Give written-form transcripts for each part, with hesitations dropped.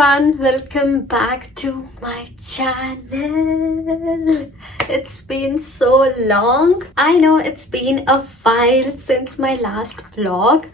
everyone, welcome back to my channel. It's been so long. I know it's been a while since my last vlog,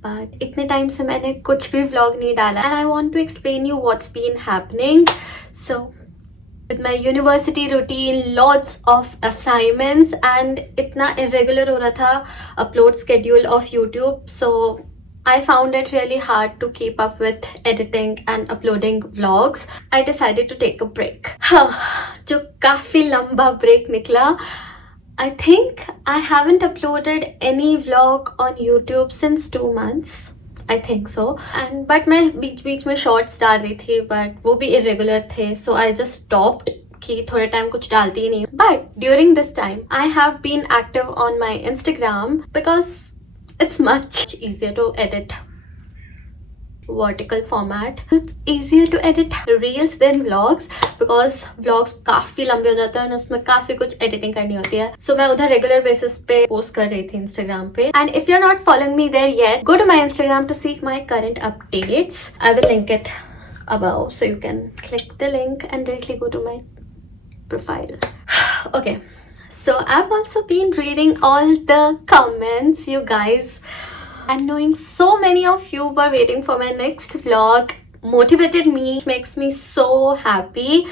but इतने time से मैंने कुछ भी vlog नहीं डाला and I want to explain you what's been happening. So with my university routine, lots of assignments and इतना irregular हो रहा था upload schedule of YouTube, so I found it really hard to keep up with editing and uploading vlogs. I decided to take a break. जो काफी लंबा break निकला. I think I haven't uploaded any vlog on YouTube since 2 months. I think so. And but मैं बीच में shorts डाल रही थी, but वो भी irregular थे, so I just stopped. कि थोड़े टाइम कुछ डालती ही नहीं. But during this time, I have been active on my Instagram because it's much easier to edit vertical format. It's easier to edit reels than vlogs because vlogs काफी लंबे हो जाते हैं और उसमें काफी कुछ editing करनी होती है. So मैं उधर regular basis पे post कर रही थी Instagram पे. And if you're not following me there yet, go to my Instagram to see my current updates. I will link it above so you can click the link and directly go to my profile. Okay. So I've also been reading all the comments, you guys, and knowing so many of you were waiting for my next vlog motivated me, makes me so happy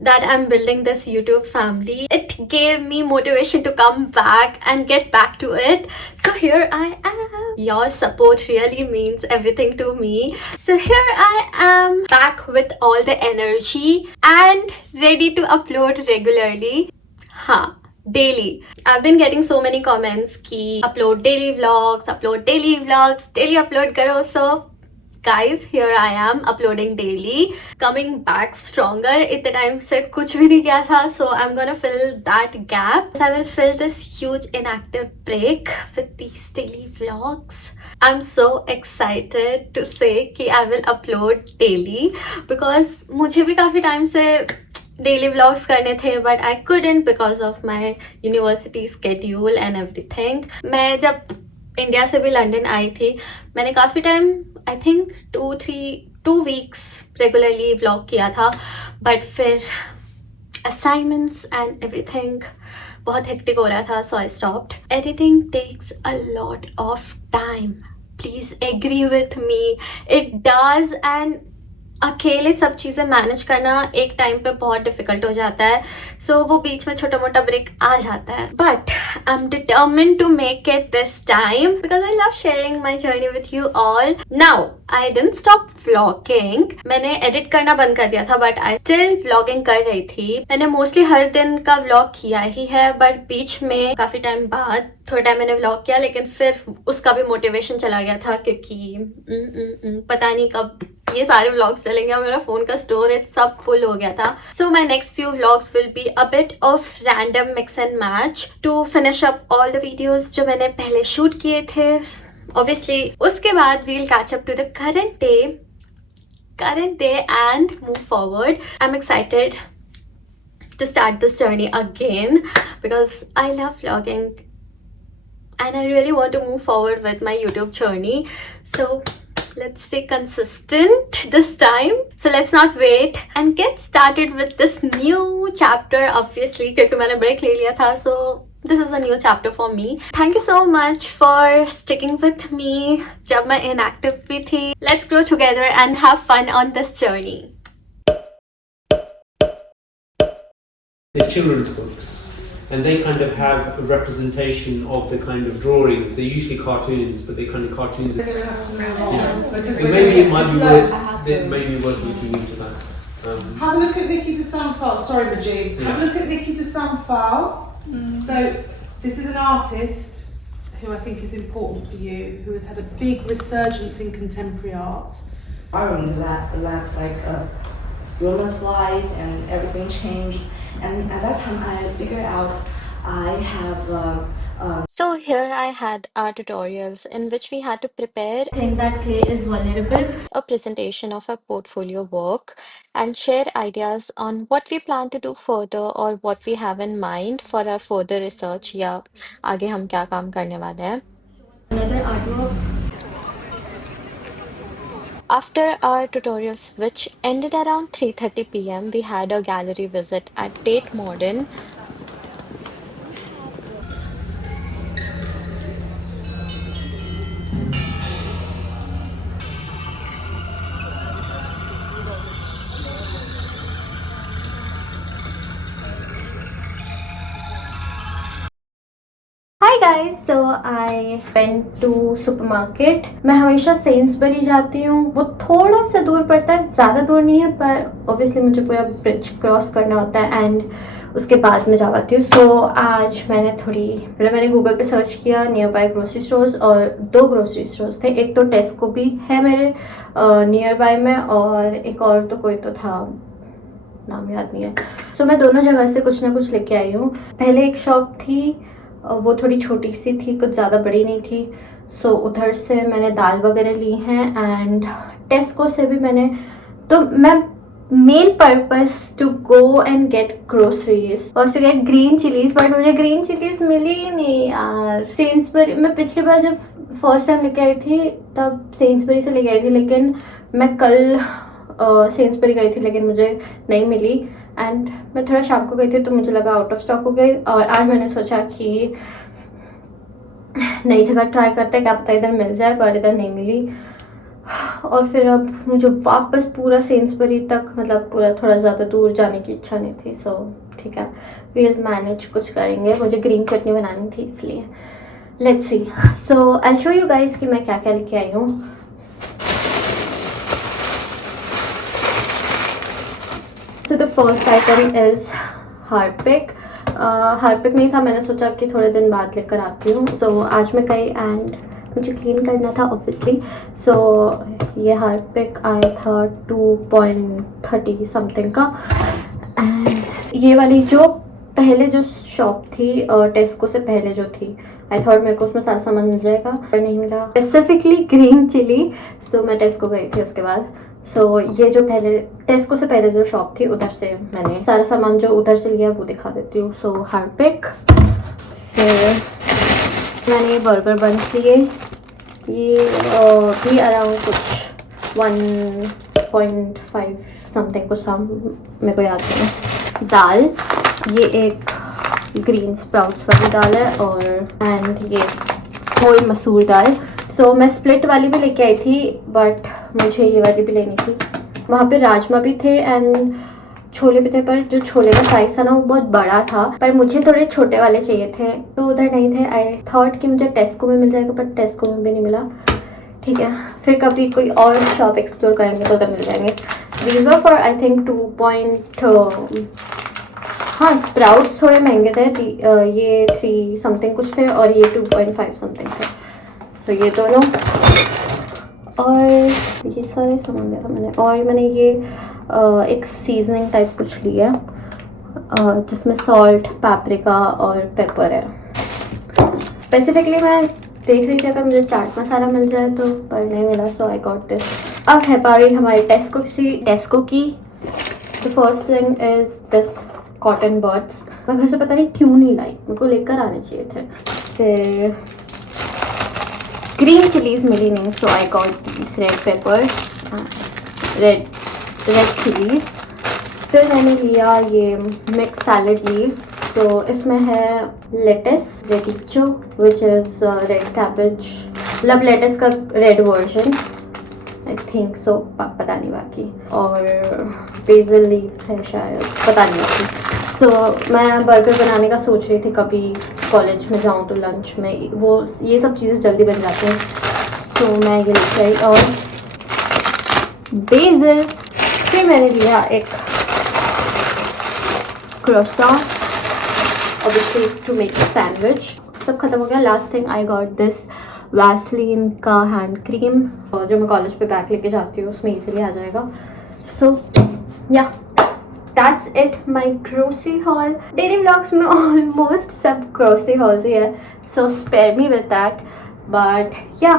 that I'm building this YouTube family. It gave me motivation to come back and get back to it. So here I am. Your support really means everything to me. So here I am back with all the energy and ready to upload regularly. Daily. I've been getting so many comments ki upload daily vlogs, daily upload karo. So guys, here I am uploading daily, coming back stronger. Itne time se kuch bhi nahi kiya tha, so I'm gonna fill that gap. So I will fill this huge inactive break with these daily vlogs. I'm so excited to say कि I will upload daily because मुझे भी काफ़ी time से daily vlogs करने थे but I couldn't because of my university schedule and everything. मैं जब India से भी लंदन आई थी मैंने काफ़ी time I think 2 weeks regularly vlog किया था but फिर assignments and everything बहुत hectic हो रहा था so I stopped. Editing takes a lot of time. Please agree with me. It does and अकेले सब चीज़ें मैनेज करना एक टाइम पे बहुत डिफिकल्ट हो जाता है सो वो बीच में छोटा मोटा ब्रेक आ जाता है but I am determined to make it this time because I love sharing my journey with you all. Now I didn't stop vlogging. मैंने एडिट करना बंद कर दिया था बट आई स्टिल व्लॉगिंग कर रही थी. मैंने मोस्टली हर दिन का व्लॉग किया ही है बट बीच में काफी टाइम बाद थोड़ा टाइम मैंने व्लॉग किया लेकिन फिर उसका भी मोटिवेशन चला गया था क्योंकि पता नहीं कब ये सारे व्लॉग्स चलेंगे और मेरा फोन का स्टोरेज सब फुल हो गया था. So my next few vlogs will be a bit of random mix and match to finish up all the videos जो मैंने पहले शूट किए थे. ऑब्वियसली उसके बाद we'll catch up to the current day and move forward. I am excited to start this journey again because I love vlogging and I really want to move forward with my YouTube journey. So let's stay consistent this time. So let's not wait and get started with this new chapter. Obviously क्योंकि मैंने break ले लिया था so this is a new chapter for me. Thank you so much for sticking with me जब मैं inactive भी थी. Let's grow together and have fun on this journey. The children's books, and they kind of have a representation of the kind of drawings. They're usually cartoons, but they're kind of cartoons. We're going to have to move on. Yeah. Because So maybe it might be worth looking into that. Have a look at Nikki de Sunfile. Sorry, Majid. Yeah. Have a look at Nikki de Sunfile. So this is an artist who I think is important for you, who has had a big resurgence in contemporary art. That's like Roman flies and everything changed. And at that time, I figured out I have. So here I had our tutorials in which we had to prepare thing that clay is vulnerable, a presentation of our portfolio work, and share ideas on what we plan to do further or what we have in mind for our further research या आगे हम क्या काम करने वाले हैं. Another artwork After our tutorials, which ended around 3:30 p.m., we had a gallery visit at Tate Modern. Hi guys, so I went to supermarket. मैं हमेशा सेन्सबरी जाती हूँ. वो थोड़ा सा दूर पड़ता है, ज़्यादा दूर नहीं है, पर ऑब्वियसली मुझे पूरा ब्रिज क्रॉस करना होता है एंड उसके बाद मैं जा पाती हूँ. सो आज मैंने गूगल पे सर्च किया नियर बाय ग्रोसरी स्टोर्स और 2 ग्रोसरी स्टोर्स थे. एक तो टेस्को भी है मेरे नियर बाय में और एक और तो कोई तो था, नाम याद नहीं है. सो मैं दोनों जगह से कुछ ना कुछ लेके आई हूँ. पहले एक शॉप थी, वो थोड़ी छोटी सी थी, कुछ ज़्यादा बड़ी नहीं थी. सो उधर से मैंने दाल वगैरह ली हैं एंड टेस्को से भी मैंने, तो मैं main purpose to go and get groceries और to get green chillies, but मुझे ग्रीन चिलीज मिली ही नहीं यार. सेन्सबरी मैं पिछली बार जब फर्स्ट टाइम लेके आई थी तब सेन्सबरी से लेके आई थी, लेकिन मैं कल सेन्सबरी गई थी लेकिन मुझे नहीं मिली एंड मैं थोड़ा शाम को गई थी तो मुझे लगा आउट ऑफ स्टॉक हो गई. और आज मैंने सोचा कि नई जगह ट्राई करते हैं, क्या पता इधर मिल जाए, पर इधर नहीं मिली. और फिर अब मुझे वापस पूरा सेन्सबरी तक, मतलब पूरा थोड़ा ज़्यादा दूर जाने की इच्छा नहीं थी. सो ठीक है, विल मैनेज, कुछ करेंगे. मुझे ग्रीन चटनी बनानी थी इसलिए let's see. So I show you guys कि मैं क्या क्या लेके आई हूँ. So the first item is Harpic. Harpic नहीं था, मैंने सोचा कि थोड़े दिन बाद लेकर आती हूँ. So आज मैं गई एंड मुझे क्लीन करना था ऑब्वियसली. So ये Harpic आया था 2.30 समथिंग का. एंड ये वाली जो पहले जो शॉप थी टेस्को से पहले जो थी, आई थॉट मेरे को उसमें सारा सामान मिल जाएगा, पर नहीं मिला. Specifically green chilli. सो मैं टेस्को गई थी उसके बाद. सो ये जो पहले टेस्को से पहले जो शॉप थी उधर से मैंने सारा सामान जो उधर से लिया वो दिखा देती हूँ. सो हार्पिक, फिर मैंने ये बर्गर बन्स लिए, ये भी अराउंड कुछ 1.5 समथिंग कुछ था, मेरे को याद नहीं. दाल, ये एक ग्रीन स्प्राउट्स वाली दाल है और एंड ये होल मसूर दाल. सो मैं स्प्लिट वाली भी लेके आई थी बट मुझे ये वाली भी लेनी थी. वहाँ पे राजमा भी थे एंड छोले भी थे, पर जो छोले का साइज था ना वो बहुत बड़ा था, पर मुझे थोड़े छोटे वाले चाहिए थे तो उधर नहीं थे. आई थॉट कि मुझे टेस्को में मिल जाएगा, पर टेस्को में भी नहीं मिला. ठीक है, फिर कभी कोई और शॉप एक्सप्लोर करेंगे तो उधर मिल जाएंगे. These were for I think हाँ, स्प्राउट्स थोड़े महंगे थे. ये 3 समथिंग कुछ थे और ये 2.5 समथिंग थे. सो ये दोनों और ये सारे सामान लिया था मैंने. और मैंने ये एक सीजनिंग टाइप कुछ लिया जिसमें सॉल्ट, पैप्रिका और पेपर है. स्पेसिफिकली मैं देख रही थी अगर मुझे चाट मसाला मिल जाए तो, पर नहीं मिला. सो आई गॉट दिस. अब है बारी हमारी टेस्को की. The first thing is this cotton buds. मैं घर से पता नहीं क्यों नहीं लाई, मेरे को लेकर आने चाहिए थे. फिर ग्रीन चिलीज मिली नहीं, so I got these red pepper, red chillies. फिर मैंने लिया ये मिक्स सैलड लीव्स. तो इसमें है lettuce, radicchio which is red cabbage, मतलब लेटिस का red version I think so, पता नहीं बाकी. और बेसिल लीव्स है शायद, पता नहीं बाकी. तो मैं बर्गर बनाने का सोच रही थी, कभी कॉलेज में जाऊँ तो लंच में वो ये सब चीज़ें जल्दी बन जाती हैं. तो मैं ये लेके आई. और बेसिल. फिर मैंने लिया एक croissant, obviously to make a sandwich. सब खत्म हो गया. Last thing I got this Vaseline का हैंड क्रीम, और जो मैं कॉलेज पे बैग लेके जाती हूँ उसमें इजीली आ जाएगा. So yeah that's it my grocery haul. Daily vlogs में ऑलमोस्ट सब ग्रोसरी हॉल्स ही है, so spare me with that. But yeah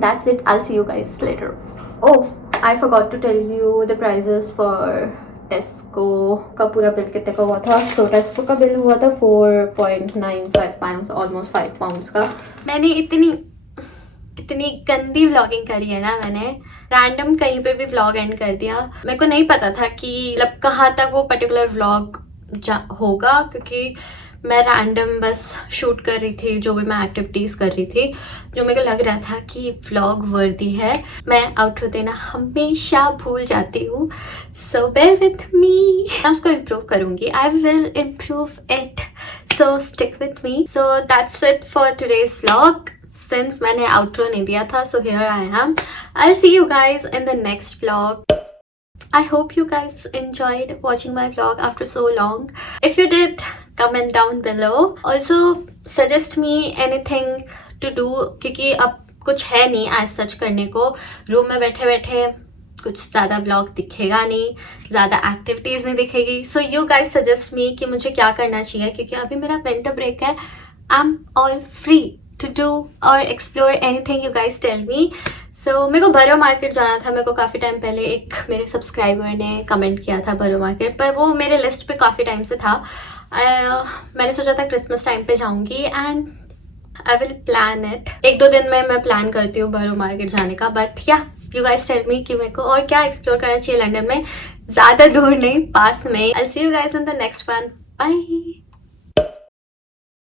that's it. I see you guys later. Oh, I forgot to tell you the prices for Tesco का पूरा bill कितने का हुआ था. तो टेस्को का बिल हुआ था 4.95 पाउंड्स, ऑलमोस्ट 5 पाउंड्स का. मैंने इतनी इतनी गंदी व्लॉगिंग करी है ना मैंने, रैंडम कहीं पे भी व्लॉग एंड कर दिया। मेरे को नहीं पता था कि मतलब कहाँ तक वो पर्टिकुलर व्लॉग होगा, क्योंकि मैं रैंडम बस शूट कर रही थी, जो भी मैं एक्टिविटीज़ कर रही थी, जो मेरे को लग रहा था कि व्लॉग वर्दी है। मैं आउटरो देना हमेशा भूल जाती हूँ, सो बेयर विथ मी। मैं उसको इम्प्रूव करूँगी, I will improve it, so stick with me. So that's it for today's vlog. Since मैंने outro नहीं दिया था, so here I am. I'll see you guys in the next vlog. I hope you guys enjoyed watching my vlog after so long. If you did, comment down below. Also suggest me anything to do, क्योंकि अब कुछ है नहीं as such करने को। Room में बैठे बैठे कुछ ज़्यादा व्लॉग दिखेगा नहीं, ज़्यादा एक्टिविटीज़ नहीं दिखेगी। So you guys suggest me कि मुझे क्या करना चाहिए, क्योंकि अभी मेरा विंटर ब्रेक है। I am all free to do or explore anything you guys tell me. So मेरे को भरो मार्केट जाना था। मेरे को काफ़ी टाइम पहले एक मेरे सब्सक्राइबर ने कमेंट किया था भरो मार्केट, पर वो मेरे लिस्ट पे काफ़ी टाइम से था। मैंने सोचा था क्रिसमस टाइम पे जाऊंगी and I will plan it. 1-2 दिन में मैं प्लान करती हूँ भरो मार्केट जाने का। बट या यू गाइस टेल मी कि मेरे को और क्या एक्सप्लोर करना चाहिए लंदन में, ज़्यादा दूर नहीं, पास में। I see you guys in the next one, bye.